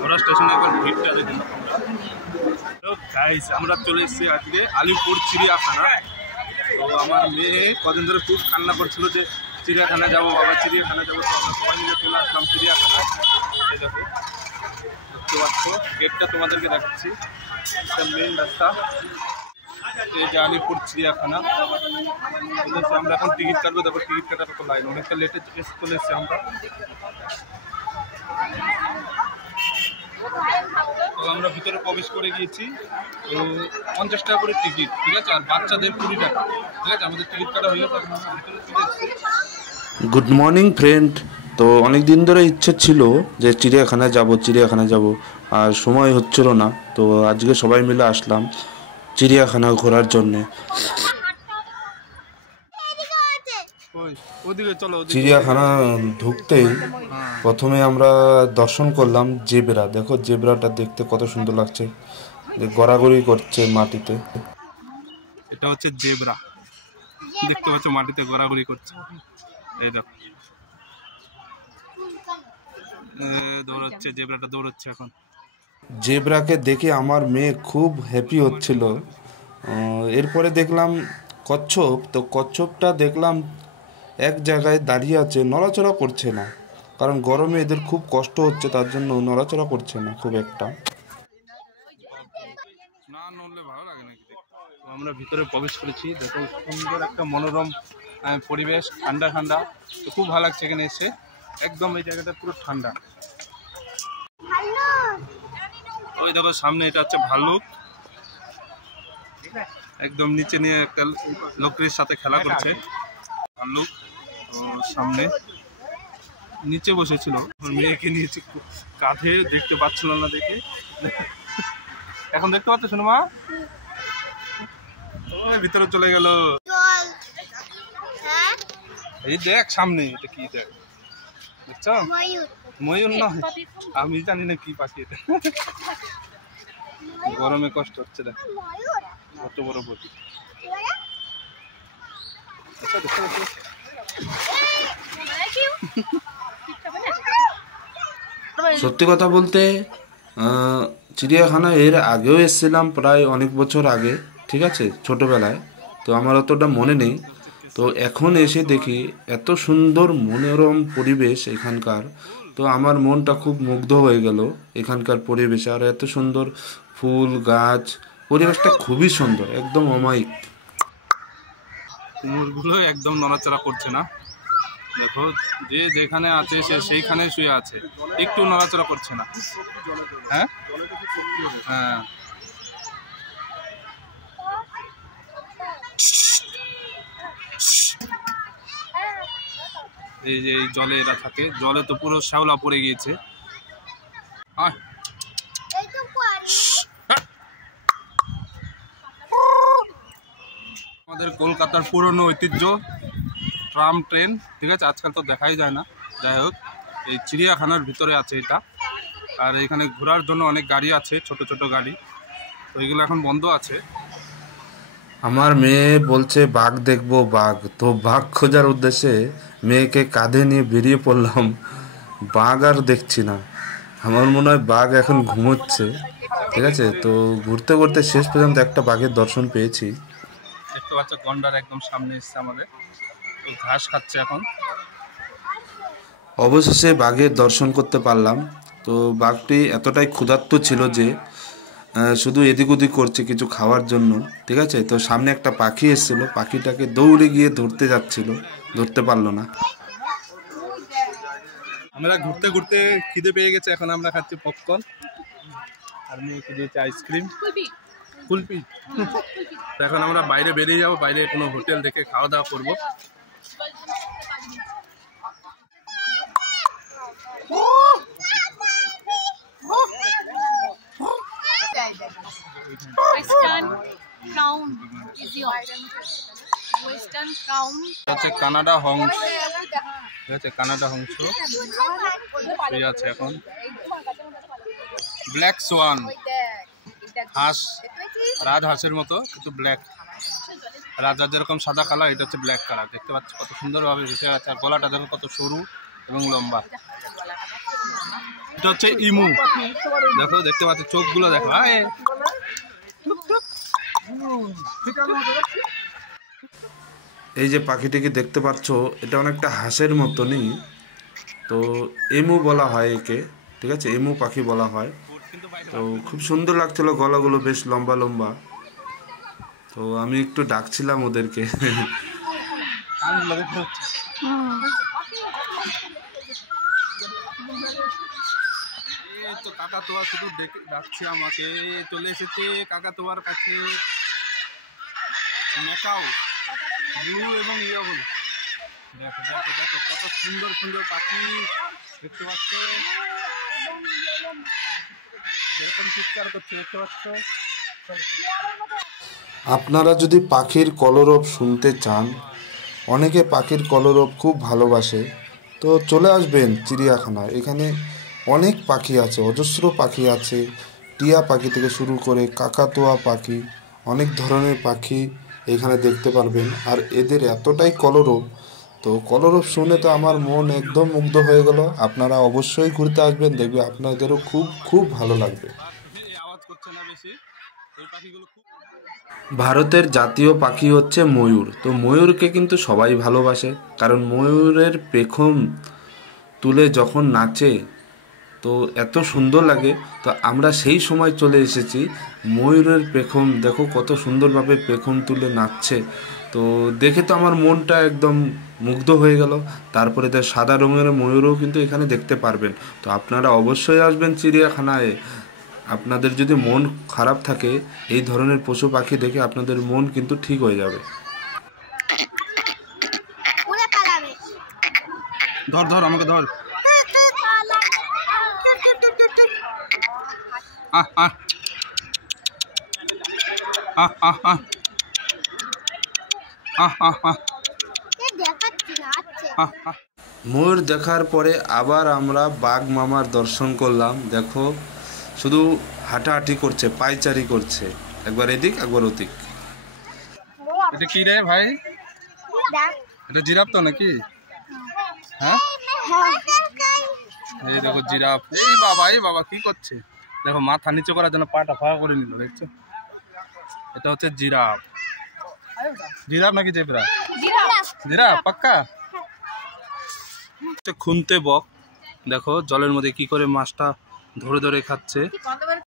ঘোড়া স্টেশনে একবার ভিড়টা দেখুন। তো গাইস আমরা চলে এসেছি আজকে আলিপুর চিড়িয়াখানা। তো আমার মেয়ে কদিন ধরে খুব কান্না করছিল যে চিড়িয়াখানা যাবো বাবা, চিড়িয়াখানা যাবো। তো আমরা সবাই মিলে চলে আসলাম চিড়িয়াখানা। এই দেখো দেখতে পাচ্ছ, গেটটা তোমাদেরকে দেখাচ্ছি, এটা মেন রাস্তা। এই যে আলিপুর চিড়িয়াখানা। আমরা এখন টিকিট কাটবো, দেখো টিকিট কাটার তো লাইন, অনেকটা লেটে চলে এসেছি আমরা। তো আমরা ভিতরে প্রবেশ করে গিয়েছি। তো 50 টাকা করে টিকিট, ঠিক আছে, আর বাচ্চাদের 20 টাকা, ঠিক আছে। আমাদের টিকিট কাটা হয়ে গেছে, আমরা ভিতরে চলে এসেছি। Good morning friend. তো অনেক দিন ধরে ইচ্ছে ছিল যে চিড়িয়াখানায় যাব, আর সময় হচ্ছিল না। তো আজকে সবাই মিলে আসলাম চিড়িয়াখানা ঘোরার জন্যে। চিড়িয়াখানা ঢুকতেই প্রথমে আমরা দর্শন করলাম জেব্রা। দেখো জেব্রাটা দেখতে কত সুন্দর লাগছে, গড়াগড়ি করছে মাটিতে। এটা হচ্ছে জেব্রা, দেখতে পাচ্ছ মাটিতে গড়াগড়ি করছে। এই দেখো দৌড়াচ্ছে, জেব্রাটা দৌড়াচ্ছে এখন। জেব্রাকে দেখে আমার মেয়ে খুব হ্যাপি হচ্ছিল। এরপরে দেখলাম কচ্ছপ। তো কচ্ছপটা দেখলাম এক জায়গায় দাঁড়িয়ে আছে, নড়াচড়া করছে না, কারণ গরমে এদের খুব কষ্ট হচ্ছে, তার জন্য নড়াচড়া করছে না খুব একটা। না নড়লে ভালো লাগে নাকি। আমরা ভিতরে প্রবেশ করেছি, দেখো সুন্দর একটা মনোরম পরিবেশ, ঠান্ডা ঠান্ডা। তো খুব ভালো লাগছে এখানে এসে, একদম এই জায়গাটা পুরো ঠান্ডা। ওই দেখো সামনে এটা হচ্ছে ভাল্লুক, একদম নিচে নিয়ে একটা লোকের সাথে খেলা করছে ভাল্লুক। তো সামনে নিচে বসেছিল, মেয়েকে নিয়েছে কাঁধে, দেখতে পাচ্ছিল না দেখে। এখন দেখতে পাচ্ছ শোনো মা, ভিতরে চলে গেল। এই দেখ সামনে, এটা কি দেখ, বুঝছো? ময়ূর নয়, আমি জানি না কি পাখি এটা। গরমে কষ্ট হচ্ছে, দেখ কত বড় বটি। সত্যি কথা বলতে চিড়িয়াখানা এর আগেও এসেছিলাম, প্রায় অনেক বছর আগে, ঠিক আছে, ছোটবেলায়। তো আমার অতটা মনে নেই। তো এখন এসে দেখি এত সুন্দর মনোরম পরিবেশ এখানকার। তো আমার মনটা খুব মুগ্ধ হয়ে গেল এখানকার পরিবেশে, আর এত সুন্দর ফুল গাছ, পরিবেশটা খুবই সুন্দর, একদম অমায়িক। কুমোরগুলো একদম নড়াচড়া করছে না, দেখো যে যেখানে আছে সে সেইখানে শুয়ে আছে, একটু নড়াচড়া করছে না। হ্যাঁ হ্যাঁ, এই যে এই জলে এরা থাকে, জলে তো পুরো শ্যাওলা পড়ে গিয়েছে। আমাদের কলকাতার পুরনো ঐতিহ্য ট্রাম ট্রেন, ঠিক আছে, আজকাল তো দেখাই যায় না। যাই হোক, এই চিড়িয়াখানার ভিতরে আছে এটা, আর এখানে ঘোরার জন্য অনেক গাড়ি আছে, ছোট ছোট গাড়ি। তো এগুলো এখন বন্ধ আছে। আমার মেয়ে বলছে বাঘ দেখবো, বাঘ। তো বাঘ খোঁজার উদ্দেশ্যে মেয়েকে কাঁধে নিয়ে বেরিয়ে পড়লাম। বাঘ আর দেখছি না, আমার মনে হয় বাঘ এখন ঘুমোচ্ছে, ঠিক আছে। তো ঘুরতে ঘুরতে শেষ পর্যন্ত একটা বাঘের দর্শন পেয়েছি। দেখতে পাচ্ছ গন্ডার একদম সামনে এসছে আমাদের, তো ঘাস খাচ্ছে এখন। অবশেষে বাঘের দর্শন করতে পারলাম। তো বাঘটি এতটাই ক্ষুধার্ত ছিল যে শুধু এদিক ওদিক করছে কিছু খাওয়ার জন্য, ঠিক আছে। তো সামনে একটা পাখি এসেছিল, পাখিটাকে দৌড়ে গিয়ে ধরতে যাচ্ছিল, ধরতে পারলো না। আমরা ঘুরতে ঘুরতে খিদে পেয়ে গেছে, এখন আমরা খাচ্ছি পপকর্ন, আর মেয়েকে দিয়েছে আইসক্রিম, কুলপি। তো এখন আমরা বাইরে বেরিয়ে যাবো, বাইরে কোনো হোটেল দেখে খাওয়া দাওয়া করবো। হচ্ছে কানাডা হংস, ঠিক আছে, কানাডা হংস আছে এখন। ব্ল্যাক সোয়ান, হাঁস, রাজহাঁসের মতো কিন্তু ব্ল্যাক, রাজার যেরকম সাদা কালার, এটা হচ্ছে ব্ল্যাক কালার। দেখতে পাচ্ছ কত সুন্দরভাবে ভেসে আছে, আর গলাটা দেখো কত সরু এবং লম্বা। এটা হচ্ছে ইমু, দেখো দেখতে পাচ্ছ চোখগুলো দেখো। এই যে পাখিটিকে দেখতে পাচ্ছ, এটা অনেকটা হাঁসের মতনই, তো এমু বলা হয় একে, ঠিক আছে, এমু পাখি বলা হয়। তো খুব সুন্দর লাগছিল, গলাগুলো বেশ লম্বা লম্বা। তো আমি একটু ডাকছিলাম ওদেরকে। তো কাকাতুয়া শুধু ডাকছে আমাকে, চলে এসেছে কাকাতুয়ার কাছে। মেকাও ব্লু এবং ইয়েলো, দেখো দেখো দেখো কত সুন্দর সুন্দর পাখি দেখতে পাচ্ছ, এরকম চিৎকার করছে দেখতে পাচ্ছ। আপনারা যদি পাখির কলরব শুনতে চান, অনেকে পাখির কলরব খুব ভালোবাসে, তো চলে আসবেন চিড়িয়াখানায়। এখানে অনেক পাখি আছে, অজস্র পাখি আছে, টিয়া পাখি থেকে শুরু করে কাকাতুয়া পাখি, অনেক ধরনের পাখি এখানে দেখতে পারবেন। আর এদের এতটাই কলরব, তো কলরব শুনে তো আমার মন একদম মুগ্ধ হয়ে গেল। আপনারা অবশ্যই ঘুরতে আসবেন, দেখবে আপনাদেরও খুব খুব ভালো লাগবে। আওয়াজ করছে না বেশি, এই পাখিগুলো খুব। ভারতের জাতীয় পাখি হচ্ছে ময়ূর। তো ময়ূরকে কিন্তু সবাই ভালোবাসে, কারণ ময়ূরের পেখম তুলে যখন নাচে তো এত সুন্দর লাগে। তো আমরা সেই সময় চলে এসেছি, ময়ূরের পেখম দেখো কত সুন্দরভাবে পেখম তুলে নাচছে। তো দেখে তো আমার মনটা একদম মুগ্ধ হয়ে গেল। তারপরে তার সাদা রঙের ময়ূরও কিন্তু এখানে দেখতে পারবেন। তো আপনারা অবশ্যই আসবেন চিড়িয়াখানায়। আপনাদের যদি মন খারাপ থাকে, এই ধরনের পশু পাখি দেখে আপনাদের মন কিন্তু ঠিক হয়ে যাবে। ধর ধর আমাকে ধর। ময়ূর দেখার পরে আবার আমরা বাঘ মামার দর্শন করলাম। দেখো শুধু হাঁটাহাঁটি করছে, পায়চারি করছে, একবার এদিক একবার ওদিক। এটা কি রে ভাই? এটা জিরাফ তো নাকি? হ্যাঁ, এই দেখো জিরাফ। এই বাবা কি করছে দেখো, মাথা নিচে করার জন্য পাটা ফাঁকা করে নিল, দেখছো? এটা হচ্ছে জিরাফ। জিরাফ নাকি জেব্রা? জিরাফ পাক্কা। খুনতে বক, দেখো জলের মধ্যে কি করে মাছটা ধরে ধরে খাচ্ছে।